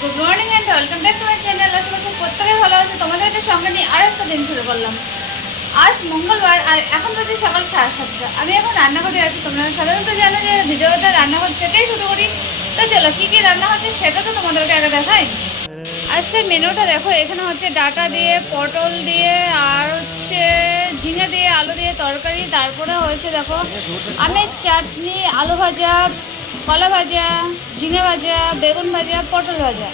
Good morning and welcome back to my channel আশা করছি প্রত্যেকে ভালো আছে। তোমাদেরকে সঙ্গে নিয়ে আর একটা দিন শুরু করলাম। আজ মঙ্গলবার, আর এখন বাজে সকাল সাড়ে সাতটা। আমি এখন রান্নাঘরে আছি। তোমরা সাধারণত জানো যে ভিডিওটা রান্নাঘর থেকেই শুরু করি। তো চলো, কী কী রান্না হচ্ছে সেটা তো তোমাদেরকে আগে দেখাই। আজকের মেনুটা দেখো। এখানে হচ্ছে ডাটা দিয়ে, পটল দিয়ে, আর হচ্ছে ঝিঙে দিয়ে, আলু দিয়ে তরকারি। তারপরে হয়েছে দেখো, আমের চাটনি, আলু ভাজা কলা ভাজা, ঝিঙে ভাজা, বেগুন ভাজা, পটল ভাজা।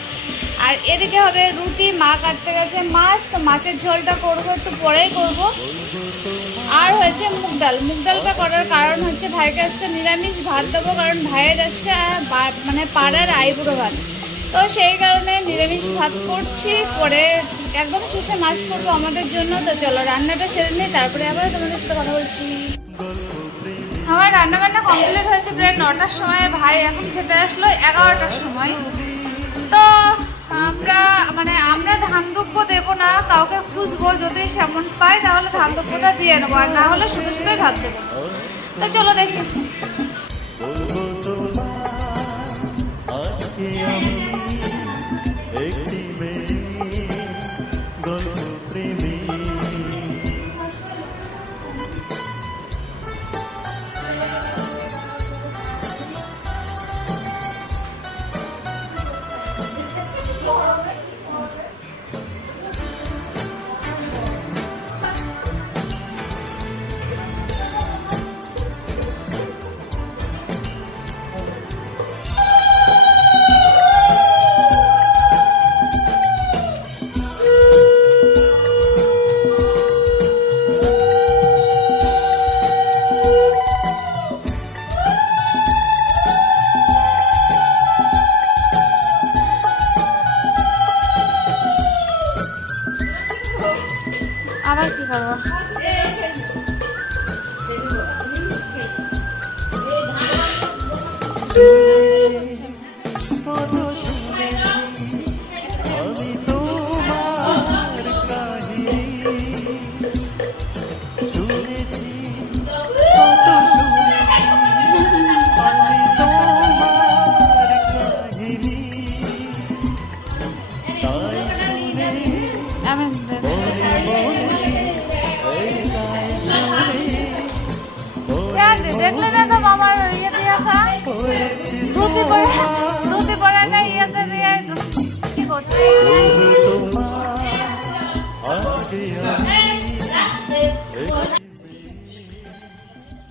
আর এদিকে হবে রুটি, মা কাটতে গেছে মাছ, তো মাছের ঝোলটা করব, একটু পরেই করব। আর হয়েছে মুগ ডাল। মুগ ডালটা করার কারণ হচ্ছে ভাইকে আজকে নিরামিষ ভাত দেবো, কারণ ভাইয়ের আজকে মানে পাড়ার আইবুড়ো ভাত। তো সেই কারণে নিরামিষ ভাত করছি, পরে একদম শেষে মাছ করব আমাদের জন্য। তো চলো, রান্নাটা সেরে নিই, তারপরে আবার তোমাদের সাথে কথা বলছি। আমার রান্না বান্না কমপ্লিট হয়েছে প্রায় নটার সময়। ভাই এখন খেতে আসলো এগারোটার সময়। তো আমরা মানে আমরা ধান দুব্য দেবো না, কাউকে খুঁজবো যদি সেমন পাই তাহলে ধান দুব্যটা দিয়ে নেব আর না হলে শুধু শুধুই ভাত দেবো। তো চলো দেখি। দেখলে না তো মামার ইয়ে দিয়ে আসা না ইয়েতে দিয়ে কি করছে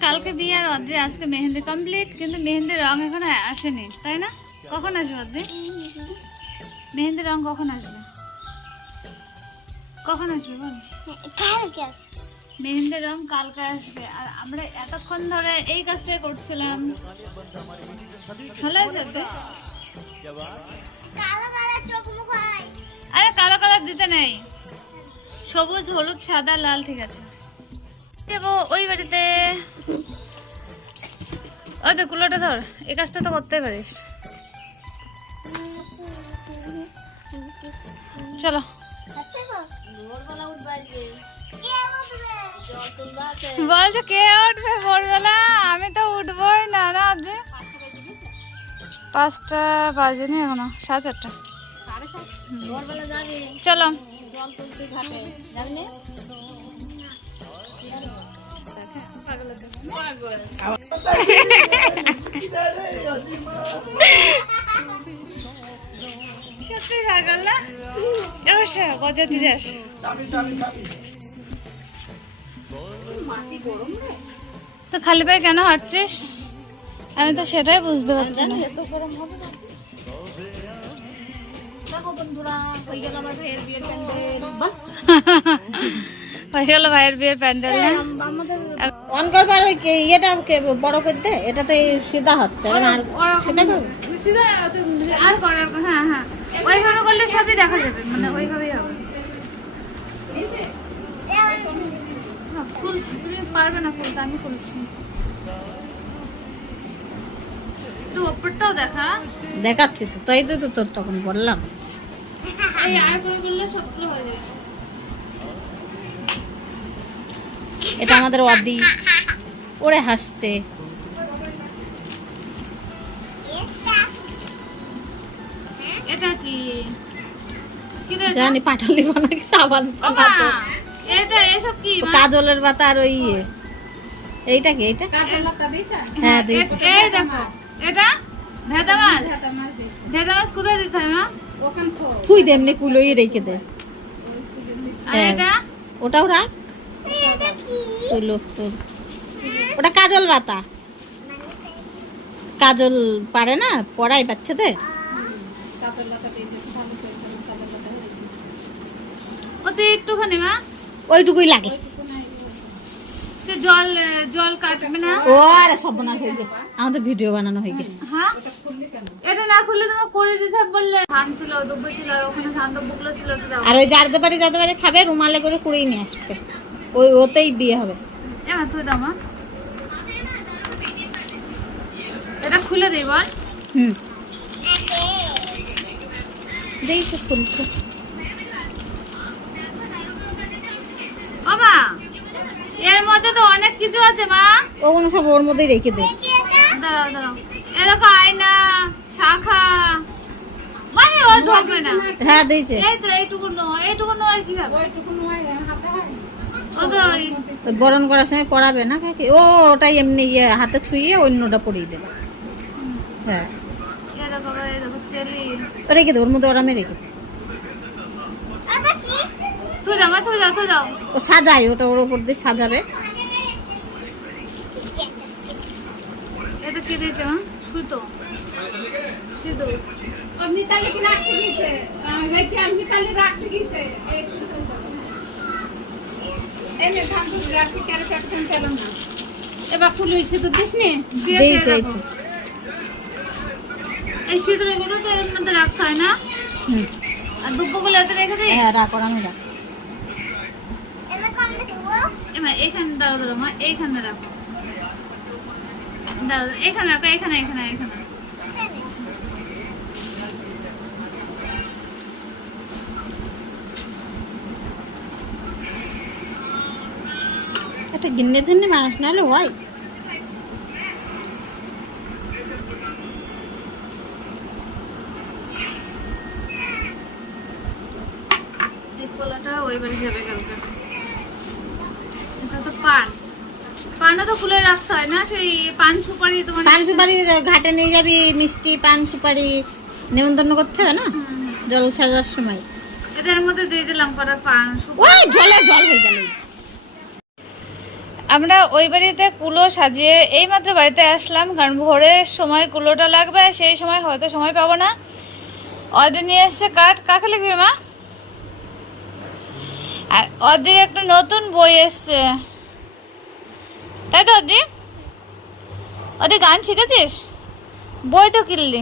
কালকে বিয়ে আর অদ্রি, আজকে মেহেন্দি কমপ্লিট কিন্তু মেহেন্দির রং এখনও আসেনি, তাই না? কখন আসবে অদ্রি? মেহেন্দির রং কখন আসবে? কখন আসবে বল? কালকে আসবে। মেহেন্দির রং কালকে আসবে। আর আমরা এতক্ষণ ধরে এই কাজটাই করছিলাম। ভালো আছে হয়। আরে কালো কালার দিতে নেই। সবুজ হলুদ সাদা লাল ঠিক আছে। যাব ওই বাড়িতে। ওই তো কুলোটা ধর। এই কাজটা তো করতে পারিস। চলো। বলছে কে উঠবে ভোরবেলা? আমি তো উঠবোই না না আজকে পাঁচটা বাজেনি এখনও, সাড়ে চারটা। চলো। সত্যি পাগল না? যাস। তো খালি পায়ে কেন হাঁটছিস? আমি তো সেটাই বুঝতে পারছি না। হয়ে গেল ভাইয়ের বিয়ের প্যান্ডেল। অন করবার ওই ইয়েটা বড় সিধা হচ্ছে। আর আর সিধা করব সিধা আর করার হ্যাঁ হ্যাঁ। ওইভাবে করলে সবই দেখা যাবে মানে ওইভাবেই পারবে না আমি খুলছি ওপরটাও দেখা। দেখাচ্ছি তো তাই তো তোর তখন বললাম। এই আর করে করলে সবগুলো হয়ে যাবে। এটা আমাদের অদি ওরে হাসছে। এটা কি? জানি পাটালি বানাই সাবান বানাতো? কাজলের পাতা আর ওই ইয়ে। এইটা কি? এইটা? হ্যাঁ হ্যাঁ, এই দেখো এটা ভেদা মাছ ভেদা মাছ কোথায় দিতে হয় মা? তুই দে এমনি কুলোই রেখে দে। আর হ্যাঁ। এটা? ওটাও রাখ। তুলো তোর। ওটা কাজল পাতা। কাজল পারে না? পড়াই বাচ্চাদের? ওতে একটুখানি মা। ওইটুকুই লাগে। সে জল জল কাটবে না? ও আরে সর্বনাশ আমাদের ভিডিও বানানো হয়ে হ্যাঁ? এটা না খুললে তোমার করে দিতে বললে। ধান ছিল দুব্ব ছিল আর ওখানে ধান দুব্বগুলো ছিল তো দাও। আর ওই পারি পারি খাবে রুমালে করে কুড়িয়ে নিয়ে আসবে। ওই ওতেই বিয়ে হবে। এমা তুই দাও মা। এটা খুলে দিই বল। হুম। দেই তো খুলছে ও মা এর মধ্যে তো অনেক কিছু আছে মা? ওগুলো সব ওর মধ্যেই রেখে দে। দাঁড়াও দাঁড়াও। এরকম আয়না শাখা। মানে ও ঢোকবে না। হ্যাঁ দিয়েছে। এই তো এইটুকু নয় এইটুকু নয় কি হবে? ও তো ওই- ওই বরণ করার সময় পড়াবে না কাকি? ও ওটাই এমনি ইয়ে হাতে ছুঁয়ে অন্যটা পরিয়ে দেবে। হ্যাঁ। রেখে দে ওর মধ্যে ওরামে রেখে দে। ও সাজাই ওটা ওর উপর দিয়ে সাজাবে এটা কি দিয়েছে মা সুতো সিঁদুর কি রাখতে গেছে রেখে আমি রাখতে গেছে এই এনে ধান তো রাখছি কেন ক্যাপ্টেন পেল না। এবার ফুল হয়েছে তো দিস নে? দিয়েছে দিয়েছে এই এরকম। তো। তো এর মধ্যে রাখতে হয় না। আর এতে রেখে হ্যাঁ এখানে দাঁড়ো মা এইখানে রাখো। দাঁড়ো এখানে রাখো এখানে এখানে এখানে। একটা গিন্নে ধিন্নে মানুষ নাহলে হয় হয় ঘাটে নিয়ে যাবি মিষ্টি পান সুপারি নেমন্তন্ন করতে হবে না জল সাজার সময় এদের মধ্যে দিয়ে দিলাম কটা পান সুপারি জলে জল হয়ে গেল আমরা ওই বাড়িতে কুলো সাজিয়ে এই মাত্র বাড়িতে আসলাম কারণ ভোরের সময় কুলোটা লাগবে সেই সময় হয়তো সময় পাবো না। অর্ডার নিয়ে এসছে কাঠ। কাকে লিখবি মা? আর অর্ডার একটা নতুন বই এসছে। তাই তো অর্ডি অর্ডি গান শিখেছিস? বই তো কিনলি।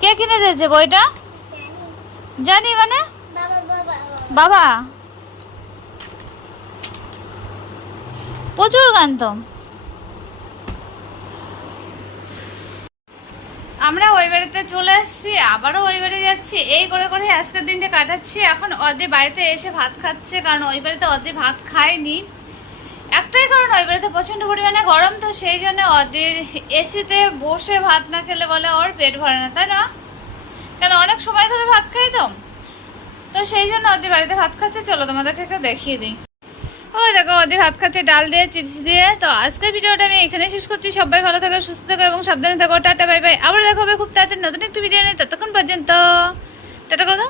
কে কিনে দিয়েছে বইটা? জানি। মানে? বাবা বাবা বাবা প্রচুর গান তো আমরা ওই বাড়িতে চলে এসেছি আবারও ওই বাড়ি যাচ্ছি। এই করে করে আজকের দিনটা কাটাচ্ছি। এখন অদি বাড়িতে এসে ভাত খাচ্ছে, কারণ ওই বাড়িতে অদি ভাত খায়নি। একটাই কারণ, ওই বাড়িতে প্রচণ্ড পরিমাণে গরম, তো সেই জন্য অদির এসিতে বসে ভাত না খেলে বলে ওর পেট ভরে না, তাই না? কেন, অনেক সময় ধরে ভাত খাই তো? তো সেই জন্য ওদের বাড়িতে ভাত খাচ্ছে। চলো তোমাদেরকে একটু দেখিয়ে দিই। ওই দেখো, ওদের ভাত খাচ্ছে ডাল দিয়ে, চিপস দিয়ে। তো আজকের ভিডিওটা আমি এখানে শেষ করছি। সবাই ভালো থাকো, সুস্থ থাকো এবং সাবধানে থাকো। Tata, bye bye. আবার দেখা হবে খুব তাড়াতাড়ি নতুন একটি ভিডিও নিয়ে। ততক্ষণ পর্যন্ত, টাটা করে